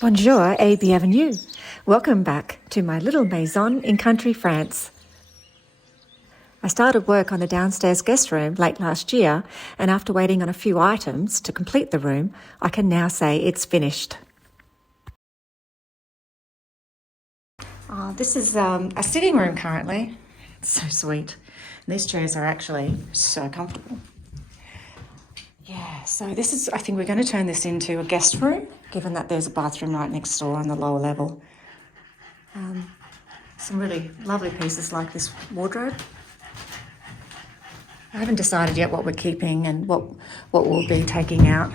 Bonjour et bienvenue. Welcome back to my little maison in country France. I started work on the downstairs guest room late last year, and after waiting on a few items to complete the room, I can now say it's finished. This is a sitting room currently. It's so sweet. These chairs are actually so comfortable. Yeah, so this is, I think we're going to turn this into a guest room, given that there's a bathroom right next door on the lower level. Some really lovely pieces like this wardrobe. I haven't decided yet what we're keeping and what we'll be taking out.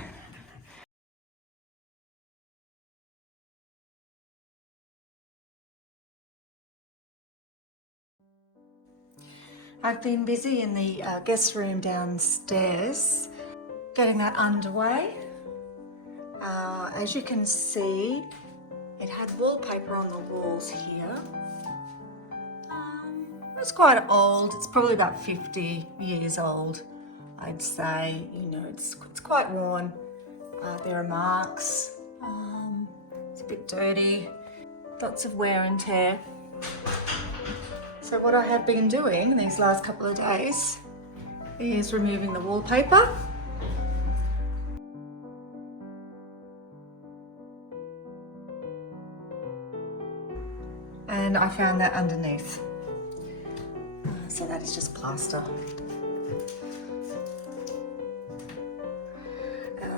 I've been busy in the guest room downstairs, getting that underway. As you can see, it had wallpaper on the walls here. It's quite old. It's probably about 50 years old, I'd say. You know, it's quite worn. There are marks. It's a bit dirty. Lots of wear and tear. So what I have been doing these last couple of days is removing the wallpaper. And I found that underneath. So that is just plaster.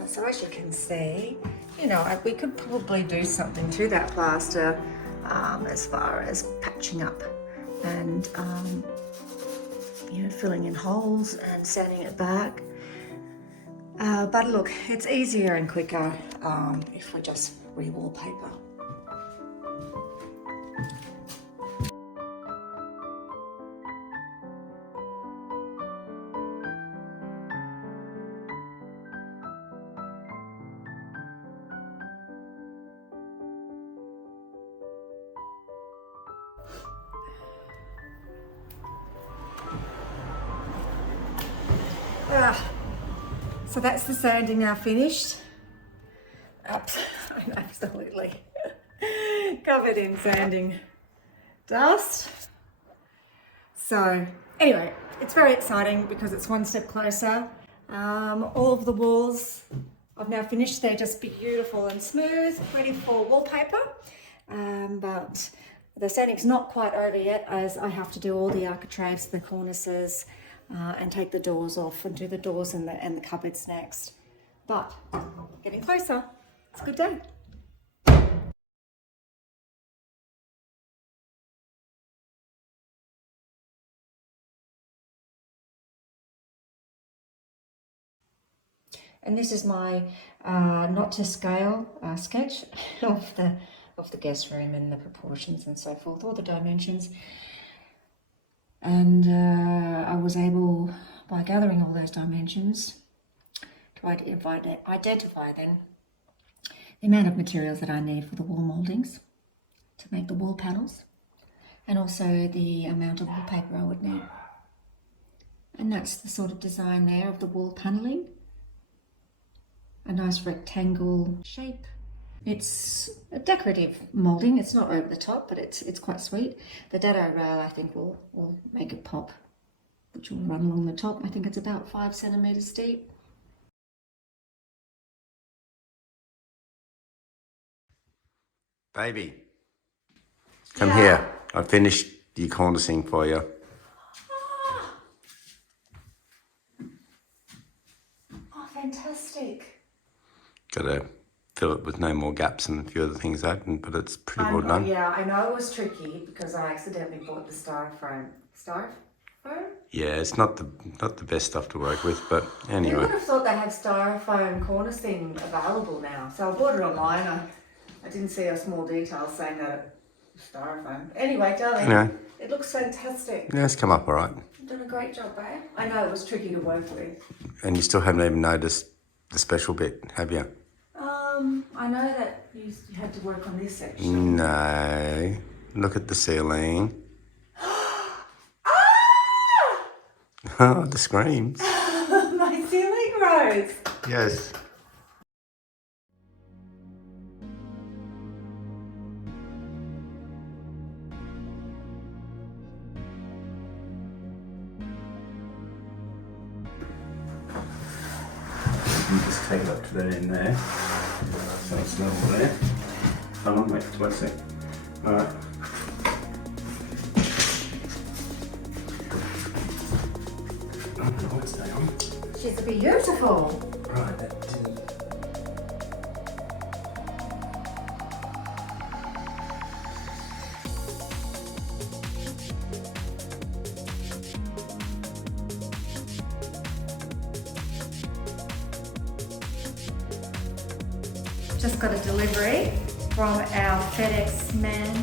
So as you can see, you know, we could probably do something to that plaster as far as patching up and, you know, filling in holes and sanding it back. But look, it's easier and quicker if we just re-wallpaper. So that's the sanding now finished. Oops, I'm absolutely covered in sanding dust. So anyway, it's very exciting because it's one step closer. All of the walls I've now finished. They're just beautiful and smooth, ready for wallpaper. But the sanding's not quite over yet, as I have to do all the architraves, the cornices, and take the doors off and do the doors and the cupboards next. But getting closer. It's a good day. And this is my not to scale sketch of the guest room and the proportions and so forth, all the dimensions. And I was able, by gathering all those dimensions, to identify then the amount of materials that I need for the wall mouldings to make the wall panels, and also the amount of wallpaper I would need. And that's the sort of design there of the wall paneling. A nice rectangle shape. It's a decorative moulding. It's not over the top, but it's quite sweet. The dado rail, I think, will make it pop, which will run along the top. I think it's about 5 centimeters deep. Baby, come here. I finished your cornicing for you. Oh, fantastic. Got to fill it with no more gaps and a few other things out, but it's pretty well done. Yeah, I know it was tricky because I accidentally bought the styrofoam. Styrofoam? Yeah, it's not the best stuff to work with, but anyway. You would have thought they had styrofoam cornicing available now. So I bought it online. I didn't see a small detail saying that it was styrofoam. Anyway, darling, Anyway. It looks fantastic. Yeah, it's come up all right. You've done a great job, babe. I know it was tricky to work with. And you still haven't even noticed the special bit, have you? I know that you had to work on this section. No. Look at the ceiling. Oh, the screams. My ceiling rose. Yes. and just take it up to that end there. So it's level there. Hold on, wait a sec. Alright. I don't know what's going on. She's beautiful. Right, that didn't. Just got a delivery from our FedEx man,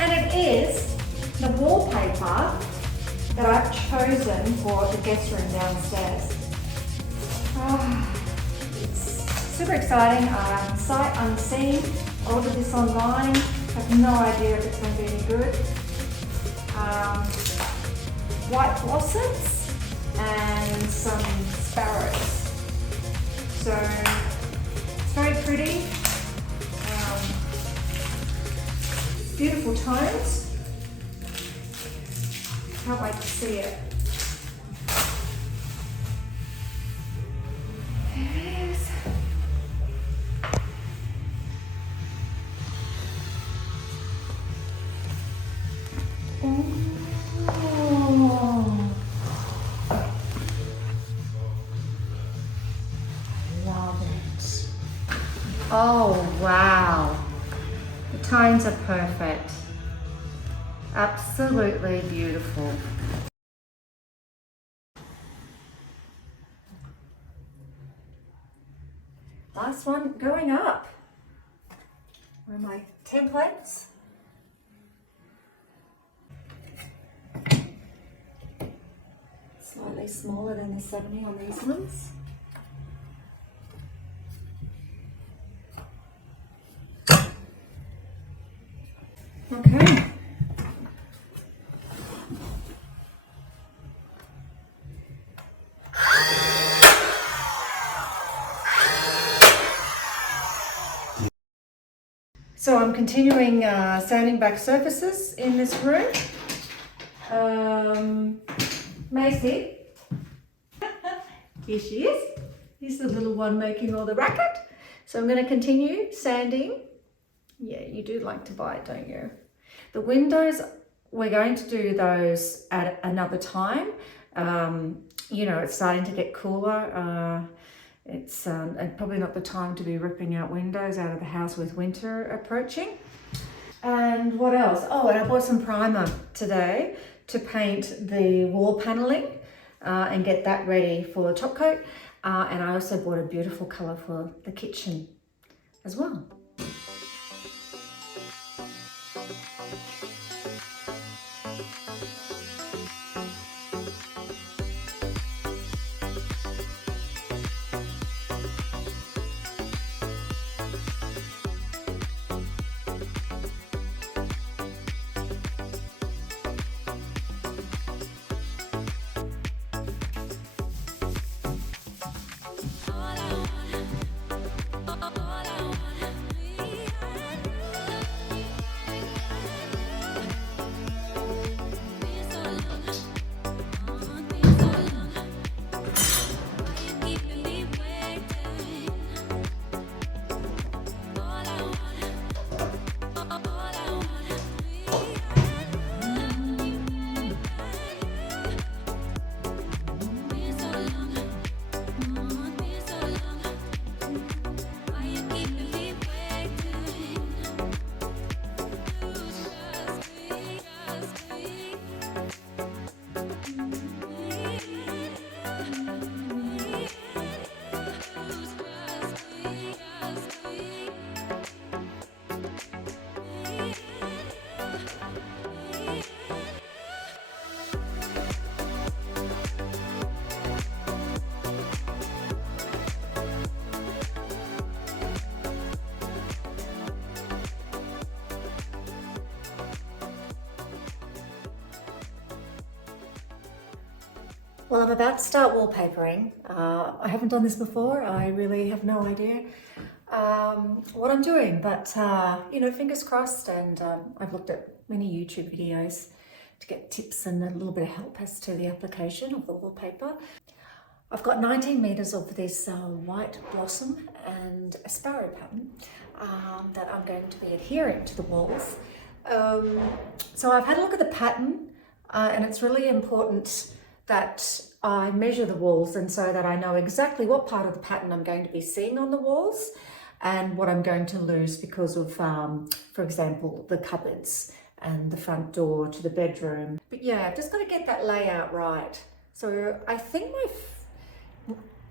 and it is the wallpaper that I've chosen for the guest room downstairs. It's super exciting. Sight unseen. Ordered this online. Have no idea if it's going to be any good. White blossoms and some sparrows. So it's very pretty. Beautiful tones. Can't wait to see it. There it is. Oh. Love it. Oh, wow. The tones are perfect. Absolutely beautiful. Last one going up. Where are my templates? Slightly smaller than the 70 on these ones. Okay. So I'm continuing sanding back surfaces in this room. Macy, here she is. Here's the little one making all the racket. So I'm going to continue sanding. Yeah, you do like to bite, don't you? The windows, we're going to do those at another time. You know, it's starting to get cooler. It's probably not the time to be ripping out windows out of the house with winter approaching. And what else? Oh, and I bought some primer today to paint the wall paneling and get that ready for the top coat. And I also bought a beautiful colour for the kitchen as well. Well, I'm about to start wallpapering. I haven't done this before. I really have no idea what I'm doing, but you know, fingers crossed. And I've looked at many YouTube videos to get tips and a little bit of help as to the application of the wallpaper. I've got 19 meters of this white blossom and a sparrow pattern that I'm going to be adhering to the walls. So I've had a look at the pattern and it's really important that I measure the walls, and so that I know exactly what part of the pattern I'm going to be seeing on the walls and what I'm going to lose because of, for example, the cupboards and the front door to the bedroom. But yeah, I've just got to get that layout right. So I think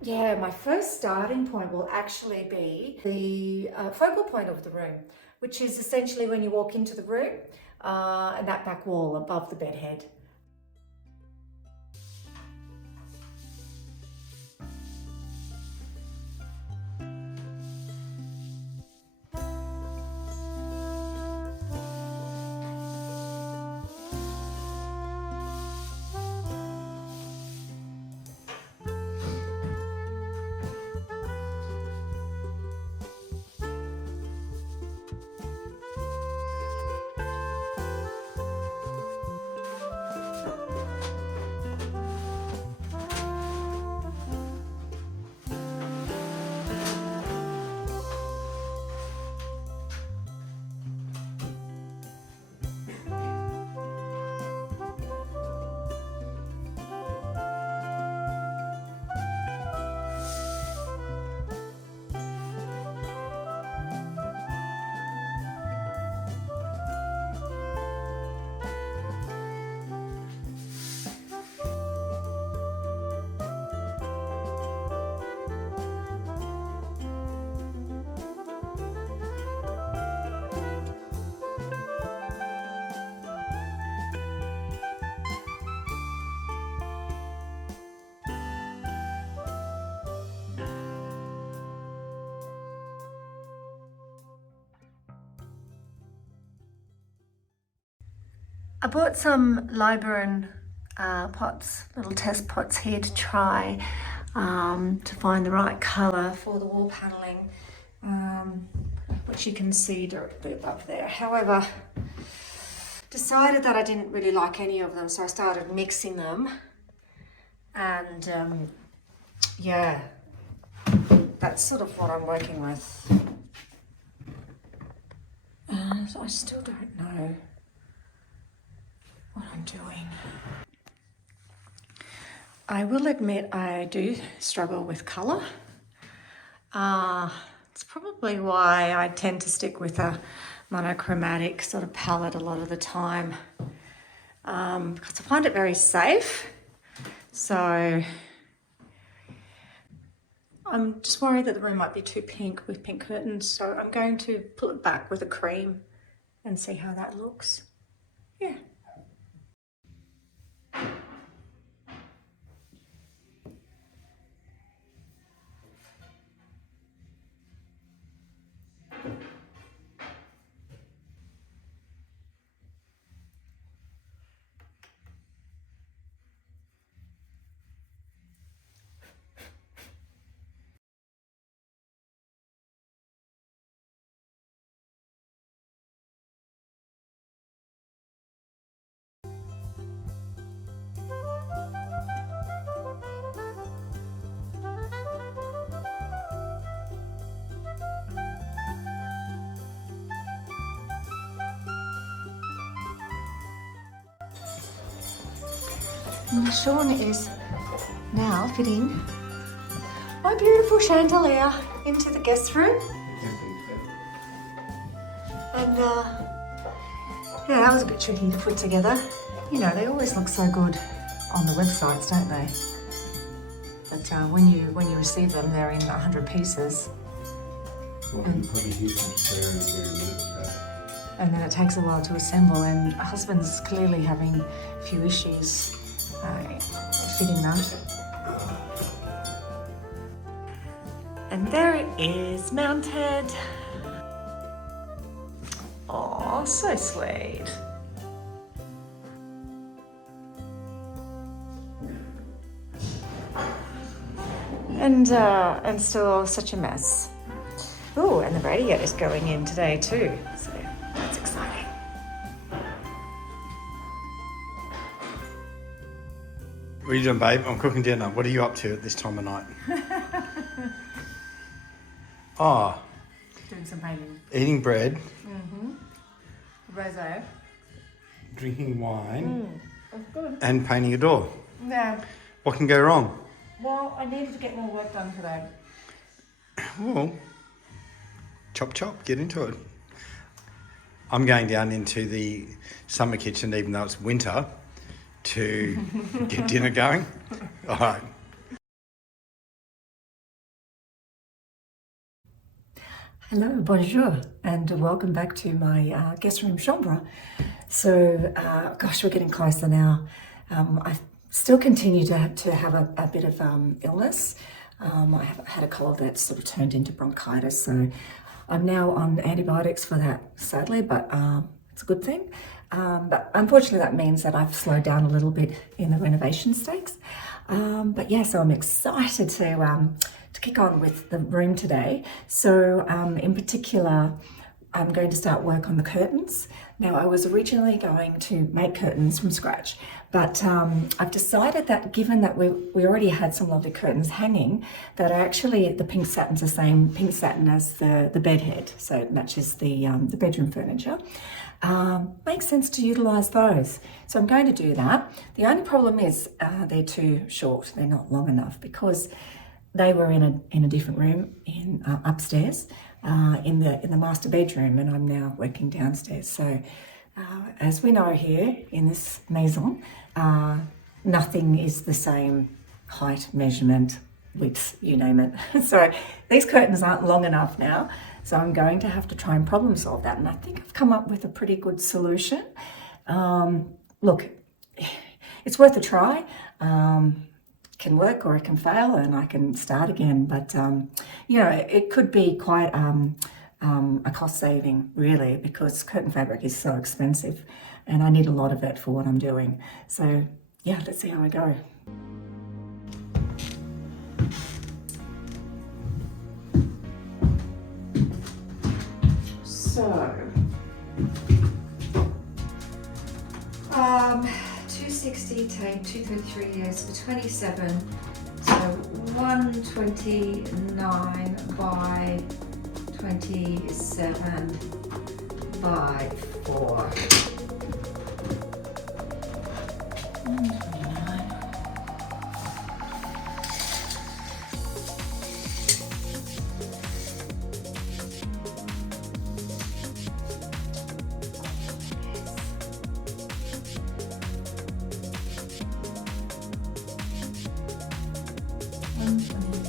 my first starting point will actually be the focal point of the room, which is essentially when you walk into the room and that back wall above the bed head. I bought some Librarian pots, little test pots here to try to find the right colour for the wall panelling, which you can see directly above there. However, decided that I didn't really like any of them, so I started mixing them, and yeah, that's sort of what I'm working with. So I still don't know what I'm doing. I will admit I do struggle with colour. It's probably why I tend to stick with a monochromatic sort of palette a lot of the time, because I find it very safe. So I'm just worried that the room might be too pink with pink curtains, so I'm going to pull it back with a cream and see how that looks. Yeah. Sean is now fitting my beautiful chandelier into the guest room. And yeah, that was a bit tricky to put together. You know, they always look so good on the websites, don't they? But when you receive them, they're in 100 pieces. Well, you probably need some spare in a minute. And then it takes a while to assemble, and my husband's clearly having a few issues fitting them. And there it is, mounted. Oh, so sweet. And still such a mess. Oh, and the radio is going in today too, so that's exciting. What are you doing, babe? I'm cooking dinner. What are you up to at this time of night? Oh, Doing some painting. eating bread, Rosé. drinking wine, That's good. and painting a door. Yeah. What can go wrong? Well, I needed to get more work done today. Well, chop chop, get into it. I'm going down into the summer kitchen, even though it's winter, to get dinner going. All right. Hello, bonjour, and welcome back to my guest room chambre. So, gosh, we're getting closer now. I still continue to have a bit of illness. I have had a cold that's sort of turned into bronchitis, so I'm now on antibiotics for that, sadly, but it's a good thing. But unfortunately, that means that I've slowed down a little bit in the renovation stakes. But yeah, so I'm excited to kick on with the room today. So in particular, I'm going to start work on the curtains. Now, I was originally going to make curtains from scratch, but I've decided that given that we already had some lovely curtains hanging, that actually the pink satin's the same pink satin as the bed head, so it matches the bedroom furniture. Makes sense to utilize those. So I'm going to do that. The only problem is they're too short. They're not long enough because they were in a different room in upstairs in the master bedroom, and I'm now working downstairs. So as we know here in this maison, nothing is the same height, measurement, width, you name it. So these curtains aren't long enough now. So I'm going to have to try and problem solve that. And I think I've come up with a pretty good solution. Look, it's worth a try. Can work or it can fail and I can start again. But, you know, it could be quite a cost saving, really, because curtain fabric is so expensive and I need a lot of it for what I'm doing. So, yeah, let's see how I go. So, 260 take 233 years for 27, so 129 by 27 by 4. 129.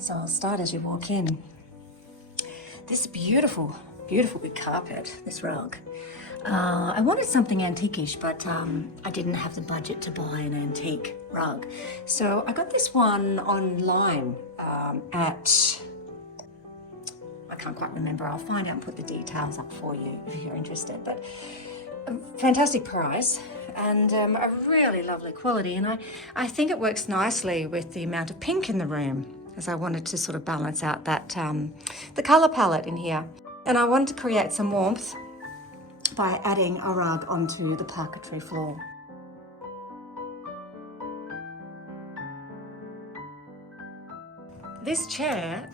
So I'll start as you walk in. This beautiful, beautiful big carpet, this rug. I wanted something antique-ish, but I didn't have the budget to buy an antique rug. So I got this one online at, I can't quite remember, I'll find out and put the details up for you if you're interested. But a fantastic price and a really lovely quality. And I think it works nicely with the amount of pink in the room, as I wanted to sort of balance out that the colour palette in here. And I wanted to create some warmth by adding a rug onto the parquetry floor. This chair,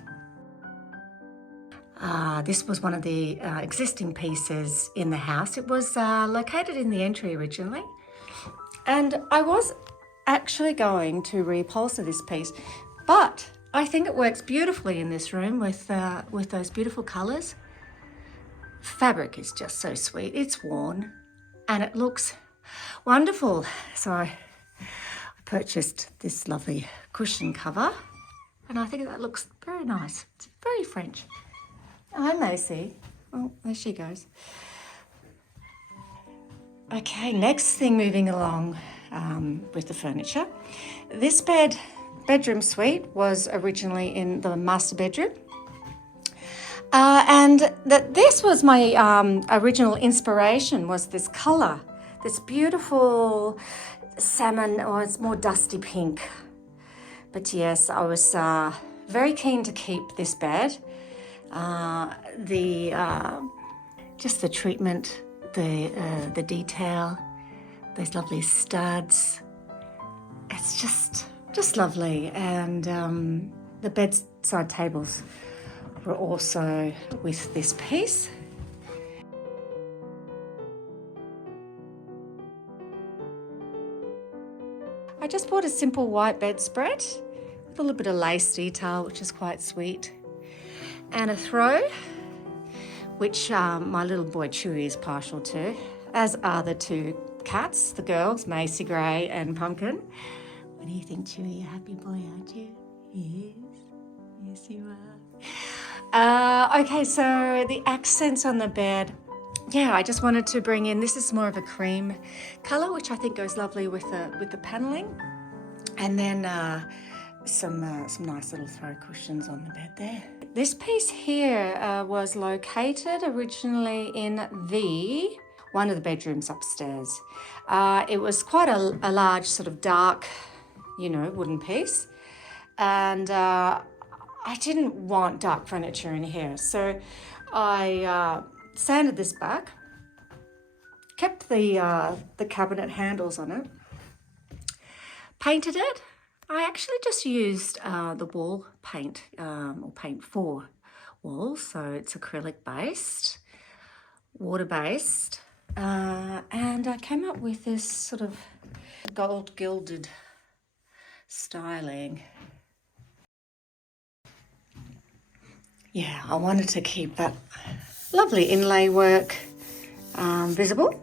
this was one of the existing pieces in the house. It was located in the entry originally, and I was actually going to reupholster this piece, but I think it works beautifully in this room with those beautiful colours. Fabric is just so sweet. It's worn and it looks wonderful. So I purchased this lovely cushion cover and I think that looks very nice. It's very French. Hi, Macy. Oh, there she goes. Okay, next thing, moving along with the furniture. This bedroom suite was originally in the master bedroom. And this was my original inspiration, was this colour, this beautiful salmon, or it's more dusty pink. But yes, I was very keen to keep this bed. Just the treatment, the detail, those lovely studs. It's just lovely. And the bedside tables were also with this piece. I just bought a simple white bedspread with a little bit of lace detail, which is quite sweet, and a throw, which my little boy Chewy is partial to, as are the two cats, the girls, Macy Gray and Pumpkin. What do you think, Chewy? You're a happy boy, aren't you? Yes, you are. Okay, so the accents on the bed. Yeah, I just wanted to bring in, this is more of a cream colour, which I think goes lovely with the panelling. And then some nice little throw cushions on the bed there. This piece here was located originally in one of the bedrooms upstairs. It was quite a large sort of dark, wooden piece. And I didn't want dark furniture in here, so I sanded this back, kept the cabinet handles on it, painted it. I actually just used the wall paint, or paint for walls, so it's acrylic based, water based, and I came up with this sort of gold gilded styling. Yeah, I wanted to keep that lovely inlay work visible.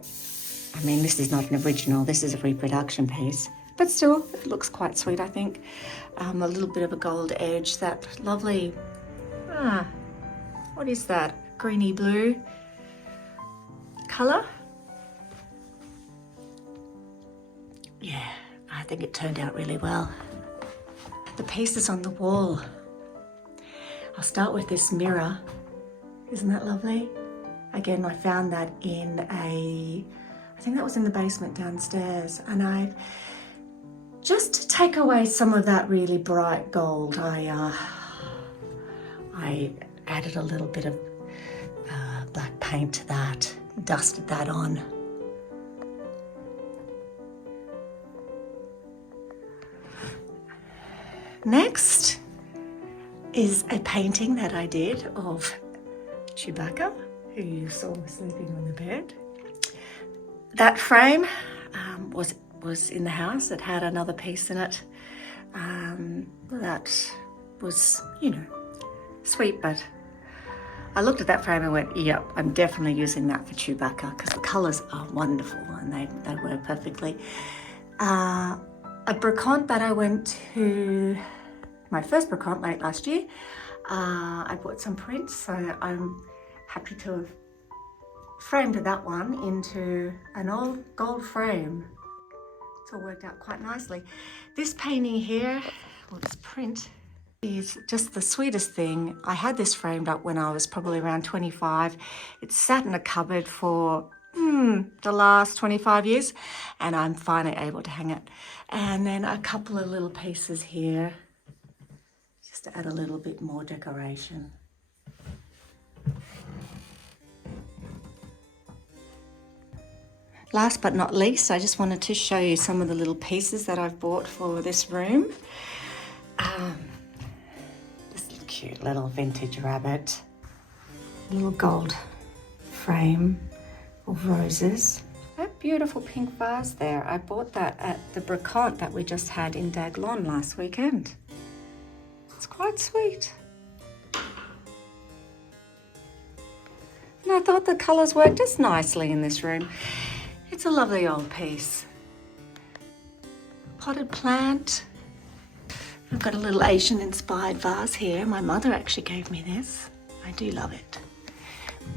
I mean, this is not an original, this is a reproduction piece, but still, it looks quite sweet, I think. A little bit of a gold edge, that lovely, what is that? Greeny blue colour. Yeah, I think it turned out really well. The pieces on the wall. I'll start with this mirror. Isn't that lovely? Again, I found that in I think that was in the basement downstairs. And just to take away some of that really bright gold, I added a little bit of black paint to that, dusted that on. Next is a painting that I did of Chewbacca, who you saw sleeping on the bed. That frame was in the house. It had another piece in it that was, sweet, but I looked at that frame and went, yep, I'm definitely using that for Chewbacca because the colours are wonderful and they work perfectly. A brocante that I went to my first brocante late last year. I bought some prints, so I'm happy to have framed that one into an old gold frame. It's all worked out quite nicely. This painting here, or this print, is just the sweetest thing. I had this framed up when I was probably around 25. It sat in a cupboard for the last 25 years, and I'm finally able to hang it. And then a couple of little pieces here, just to add a little bit more decoration. Last but not least, I just wanted to show you some of the little pieces that I've bought for this room. This cute little vintage rabbit, little gold frame of roses. That beautiful pink vase there, I bought that at the brocante that we just had in Daglon last weekend. It's quite sweet. And I thought the colours worked just nicely in this room. It's a lovely old piece. Potted plant. I've got a little Asian inspired vase here. My mother actually gave me this. I do love it.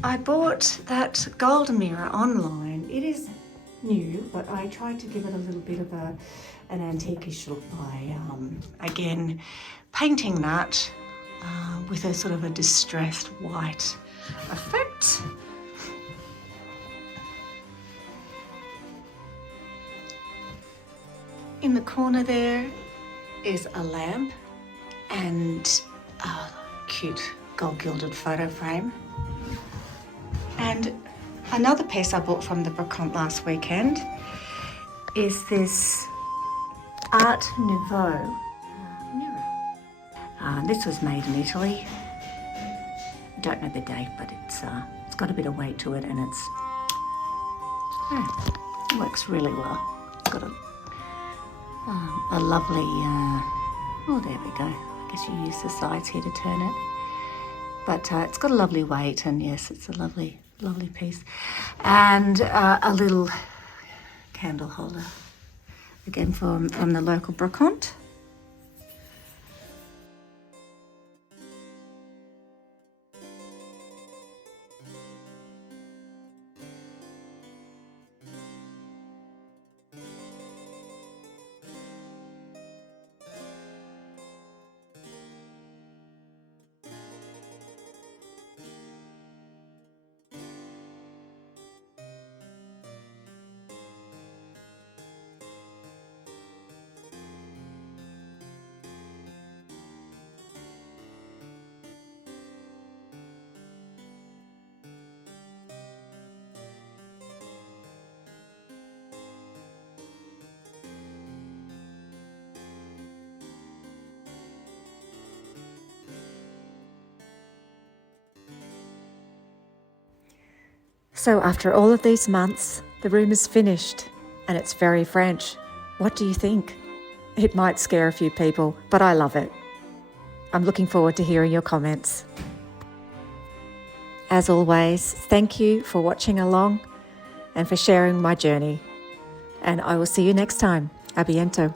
I bought that gold mirror online. It is new, but I tried to give it a little bit of an antique-ish look by, again, painting that with a sort of a distressed white effect. In the corner there is a lamp and a cute gold gilded photo frame. And another piece I bought from the brocante last weekend is this Art Nouveau mirror. This was made in Italy. I don't know the date, but it's got a bit of weight to it, and it works really well. It's got a lovely, oh, there we go. I guess you use the sides here to turn it. But it's got a lovely weight, and yes, it's a lovely, lovely piece. And a little candle holder, again from the local brocante. So after all of these months, the room is finished and it's very French. What do you think? It might scare a few people, but I love it. I'm looking forward to hearing your comments. As always, thank you for watching along and for sharing my journey. And I will see you next time. A biento.